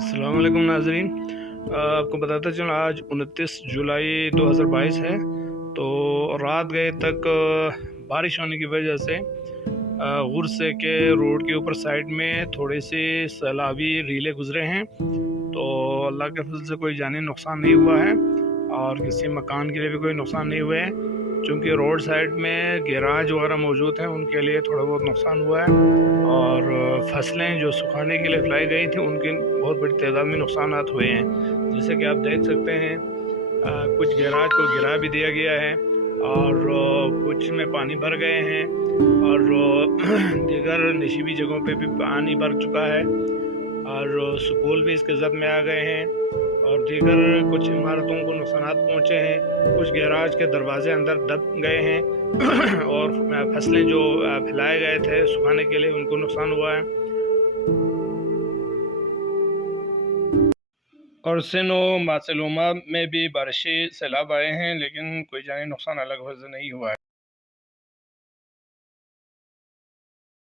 अस्सलाम वालेकुम नाज़रीन। आपको बताता चलूँ आज 29 जुलाई 2022 है। तो रात गए तक बारिश होने की वजह से गुरसे के रोड के ऊपर साइड में थोड़े से सैलाबी रीले गुजरे हैं। तो अल्लाह के फजल से कोई जानी नुकसान नहीं हुआ है और किसी मकान के लिए भी कोई नुकसान नहीं हुआ है। चूँकि रोड साइड में गैराज वगैरह मौजूद हैं, उनके लिए थोड़ा बहुत नुकसान हुआ है और फसलें जो सुखाने के लिए फैलाई गई थी उनकी बहुत बड़ी तादाद में नुकसानात हुए हैं। जैसे कि आप देख सकते हैं कुछ गैराज को गिरा भी दिया गया है और कुछ में पानी भर गए हैं और दीगर नशीबी जगहों पे भी पानी भर चुका है और स्कूल भी इसके जद में आ गए हैं और दीगर कुछ इमारतों को नुकसानात पहुँचे हैं। कुछ गैराज के दरवाजे अंदर दब गए हैं और फसलें जो फैलाए गए थे सुखाने के लिए उनको नुकसान हुआ है। और सिन व मासलूमा में भी बारिशी सैलाब आए हैं, लेकिन कोई जानी नुकसान अलग वजह नहीं हुआ है।